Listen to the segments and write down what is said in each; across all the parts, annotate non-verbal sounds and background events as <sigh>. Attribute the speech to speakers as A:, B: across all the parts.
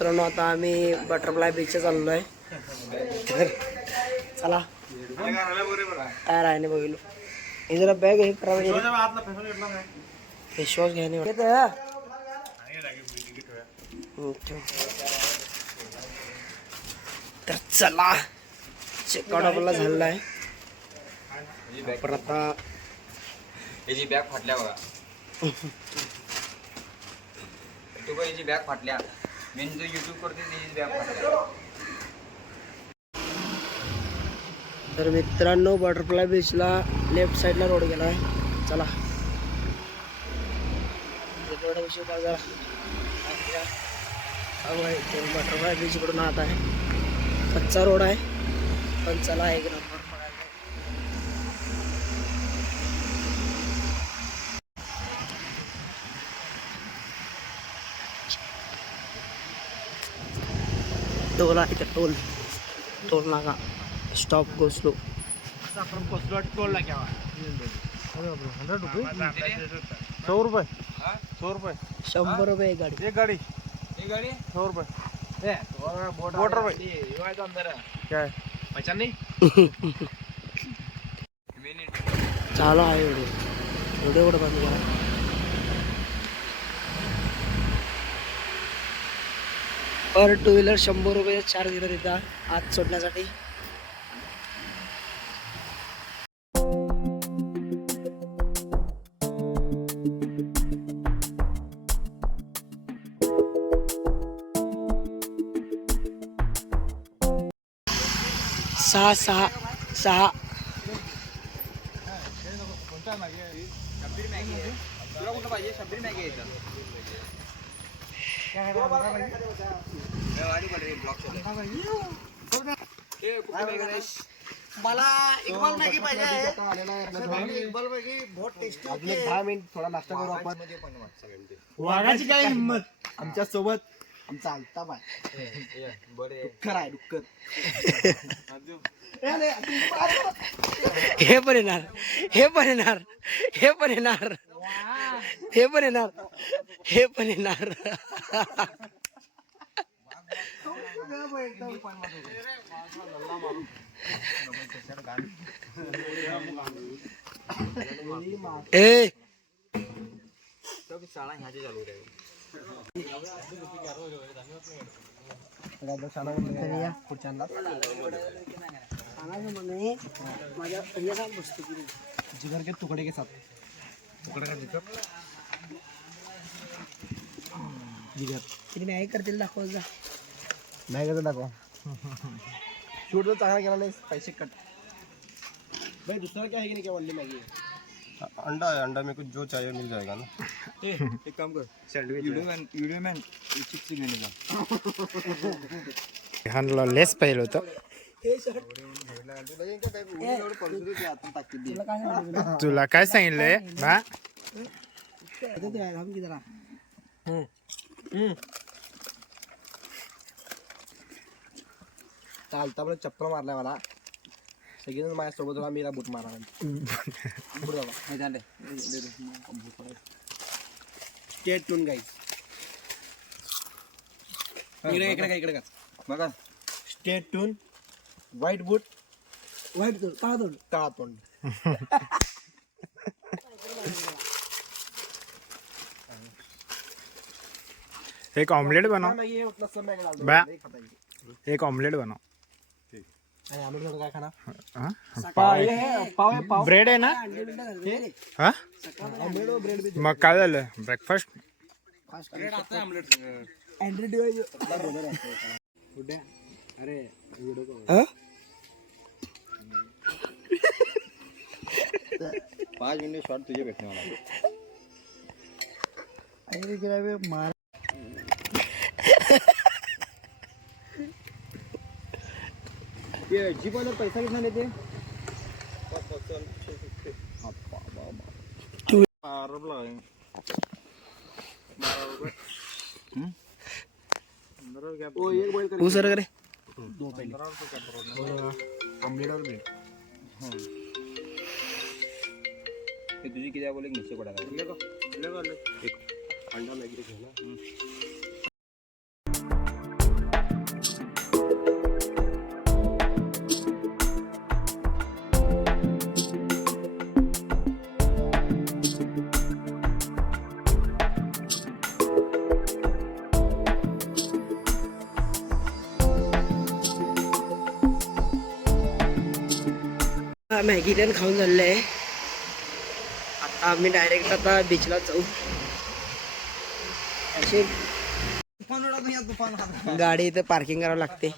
A: मित्रांनो आता आम्ही बटरफ्लाय बीचला चाललो आहे तर चला. काय राहणे बघितलो. हे जरा बॅग हे करा फेसवॉश घ्यायने येतं हा? हम्म, ठेव. तर चला. चेकआउट आपला झालेला आहे आपण आता
B: याची बॅग फाटल्या बघा. युट्यूब याची बॅग फाटल्या. मी जो करते.
A: तर मित्रांनो बटरफ्लाय बीचला लेफ्ट साईडला रोड गेला आहे चला. विषय बटरफ्लाय बीचकडून आता आत आहे. कच्चा रोड आहे. पण चला एक नंबर टोल आहे इथे टोल. टोल नाका स्टॉप
C: पोचलो टोल हंड्रेड रुपये? सौ रुपये? सौ रुपये?
A: शंभर रुपये एक गाडी.
C: एक गाड़ी?
B: ही गाडी?
C: सौ रुपये.
B: बोट
C: रुपये. क्या? है
B: पहचान नाही? मिनिट <laughs>
A: चालू आहे पर टू व्हीलर शंभर रुपये चार्ज घेतात तिथं आत सोडण्यासाठी. सहा सहा सहा.
B: शब्बीर मॅगी आहे? तुला कुठं पाहिजे? शब्बीर मॅगी आहे मॅगी?
A: मला इक्बाल मॅगी पाहिजे
C: आपले दहा मिनिट थोडा नाश्ता करू आपण. वाघाची काय हिंमत आमच्यासोबत आमचा आलता बाय.
B: ए, बरं. आहे.
C: डुक्कर. आहे डुक्कर
A: हे पण येणार. हे पण येणार. हे पण येणार. हे पण येणार. हे पण येणार. ए.
B: शाळा ह्याची चालू आहे
A: सांगायचं म्हणे माझ्या पहिल्या बसतो की
C: जिगर के तुकडे के साथ
A: तरी नाही करतील दाखवत जा
C: नाही कसं दाखवा शूट तर चांगला केला नाही पैसे कट भाई दूसरा काय आहे की नाही काय वनली मैगी
D: अंडा है अंडा में कुछ जो चाहिए मिल जाएगा ना। <laughs>
B: एक काम कर video man video man chips घेऊन जा।
E: ह्यांना लेस पाहिलं होतं
A: तुला काय सांगितलं
E: तुला काय सांगितलंय हा?
C: चालता पण चप्पल मारलाय मला सगळेजण माझ्या सोबत होता मीरा बूट मारा बूट बाबा स्टेट टून गाई इकडे इकडे का इकडे का?
B: बघा.
C: स्टेट टून व्हाईट बूट
A: वाईट तोड काळा तोड
C: काळा तोंड?
E: एक ऑमलेट बनव.
C: मॅगी उतना सब मॅगी डाल दो
E: बा.
C: नहीं खाता ये.
E: एक ऑमलेट
C: आम्ही थोडं काय खाणार?
E: ब्रेड आहे ना. हा? मग काय झालं? ब्रेकफास्ट
A: हा?
D: पाँच मिनट शॉर्ट तुझे बैठने वाला
C: ये जी पर पैसा कितना लेते हैं? वो एक बॉईल कर
A: हो सर करे।
C: दो पहले। ऑमलेट और ब्रेड
B: हे। तुझी किती बोले नीचे पडा
D: अंडा मैगी घे ना।
A: मॅगी त्यानं खाऊन झालेलं आहे. आता आम्ही डायरेक्ट आता बीचला जाऊ. अशी गाडी इथं पार्किंग करावं लागते.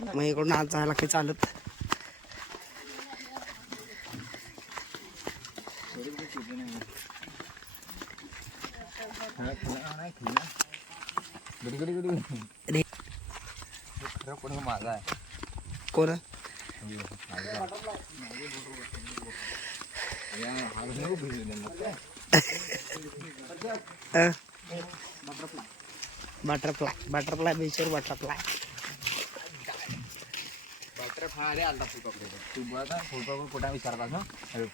A: मग इकडून आज जायला लागते चालत.
B: कोण?
A: बटरफ्लाय बटरफ्लाय बीचवर बटरफ्लाय.
B: बटरफ्लाय रे आलता फुलपाकडे तू बघा फुलपाखरू कुठं विचारला ना अरे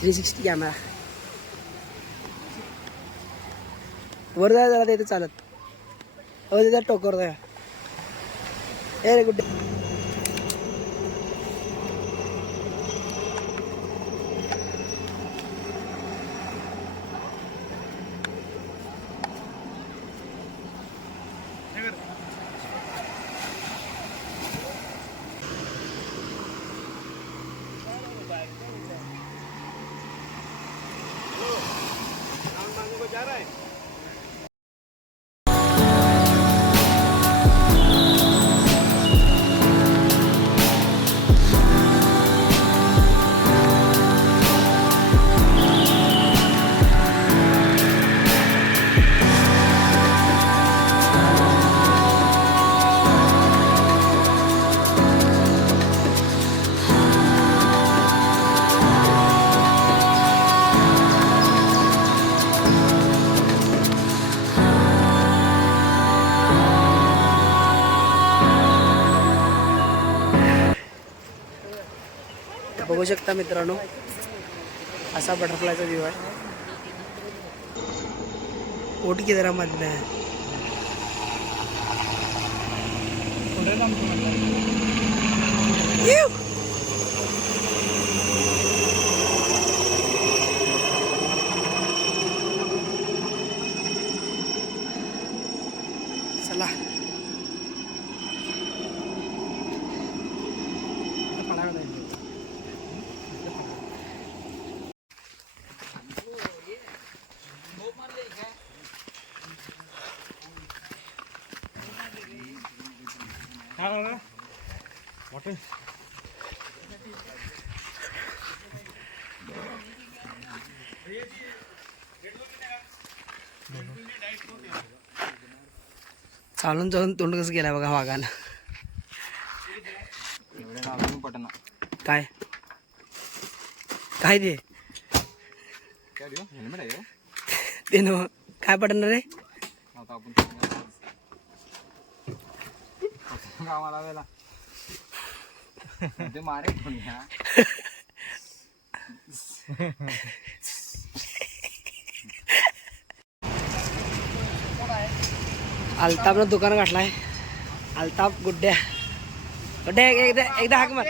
A: थ्री सिक्स्टी कॅमेरा वर जाय जरा तिथे चालत. अ तिथे टोकर जाय ए रे गुड्डे. Guimarães. बघू शकता मित्रांनो. असा बटरफ्लायचा व्ह्यू आहे. ओट की आहे You येऊ. चला चालून चालून तोंड कसं गेला बघा वाघानं.
B: पटना.
A: काय? काय ते?
B: हेल्मेट आहे?
A: ते नव काय पडणार रे
B: आता आपण गावाला वेळेला ते मारे पण ह्या
A: अल्ताफनं दुकान गाठलाय. अल्ताफ गुड्ड्या. गुड्ड्या एकदा एकदा हाक मार.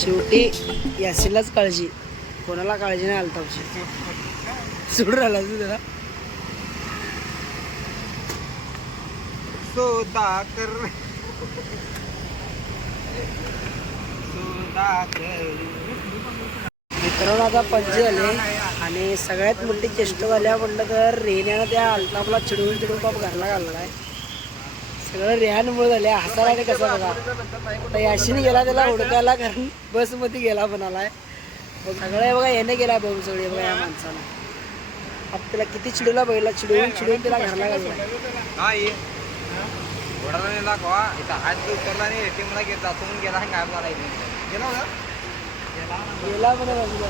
A: शेवटी यासीलाच काळजी. कोणाला काळजी नाही अल्ताफची सोडून राहिला तू त्याला.
B: सुधाकर.
A: मित्रांनो आता पंचे झाले आणि सगळ्यात मोठी चेष्ट झाल्या म्हटलं तर रेण्यानं त्या अल्ताफला चिडवून चिडवून बाप घरला घालला आहे. सगळं रेहानमुळे झाले हसायला कसं बघा. आता याशीने गेला त्याला हुडकायला कारण बसमध्ये गेला म्हणालाय. मग सगळं बघा याने गेला भाऊ सगळे बघा या माणसानं. आता त्याला किती चिडवला बघितला चिडवून चिडवून त्याला घरला
B: हा गेला गेला
A: म्हणा बाजूला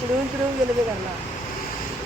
A: चिडवून चिडवून गेले ते घरला.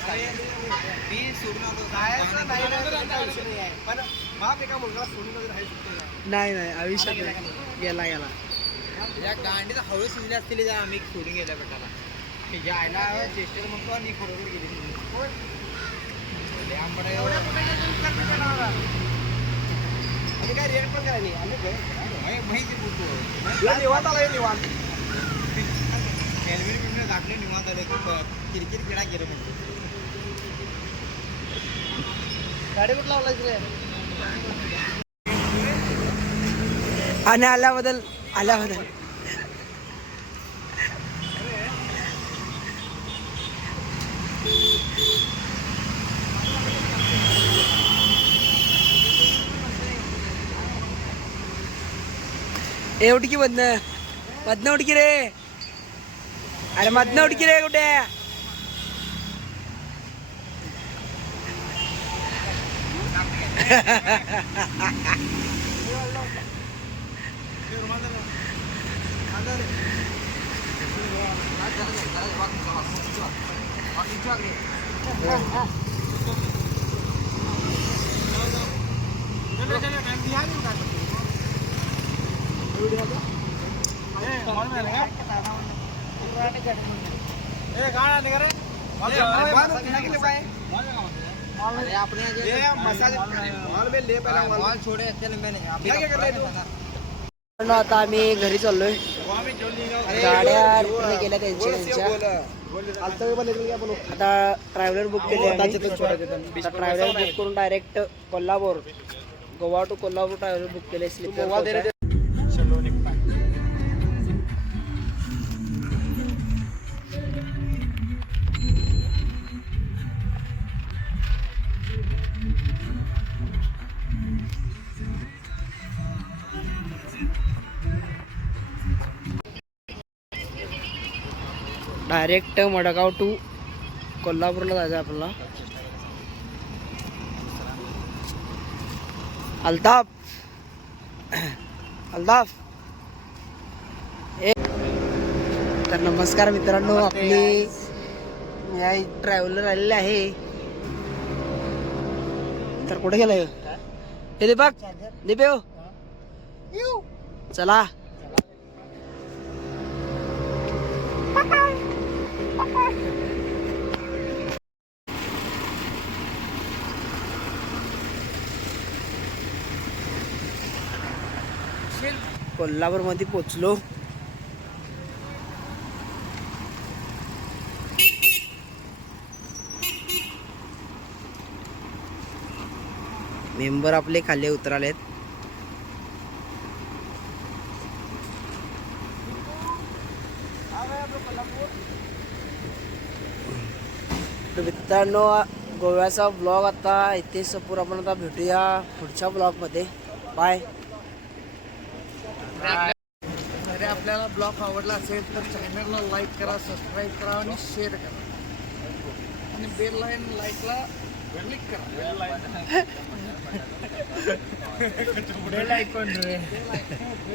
A: काळी.
B: मी सोडून आलो.
C: पण बाप एका मुलगाला सोडून वगैरे आहे सुट्टी नाही.
A: नाही नाही आयुष्यात. गेला गेला
B: या गांडीत हवे सुजले असतील आम्ही सोडून गेल्या बेटाला. यायला चेष्टेला म्हणतो आणि खरोखर गेली लय आंबट आहे.
C: आम्ही काय रेट पण करायला नाही. आम्ही
B: माहिती बोलतो
C: निवांत आलाय निवांत
B: हेल्मेट बिल्मेट घातले निवांत आले किरकिर किडा म्हणजे
C: गाडी कुठला रे
A: आणि आल्याबद्दल आल्याबद्दल. എവിടേക്ക്
B: വന്ന്? മദ്ന ഓടിക്കലേ അല്ല മദ്ന ഓടിക്കലേ കുട്ടേ <laughs>
A: Yeah. आता आम्ही घरी चाललोय. गाड्या केल्या त्यांच्या आता ट्रॅव्हलर बुक केले आता ट्रॅव्हलर बुक करून direct Kolhapur Goa to Kolhapur traveller book केले स्लीपर डायरेक्ट मडगाव टू कोल्हापूरला जायचं आपल्याला. अल्ताफ. अल्ताफ. ए. तर नमस्कार मित्रांनो आपली या ट्रॅव्हलर आलेले आहे. तर कुठे गेलाय? हे दीपक दीपे हो. चला. कोल्हापूरमध्ये पोचलो. मेंबर आपले खाली उतरालेत. मित्रांनो गोव्याचा ब्लॉग आता इथे सपूर आपण आता भेटूया पुढच्या ब्लॉगमध्ये बाय
C: जरी आपल्याला ब्लॉग आवडला असेल तर चॅनलला लाईक करा सबस्क्राईब करा आणि शेअर करा. आणि बेल लाईन लाईकला क्लिक करा.
E: बेल <laughs> रे.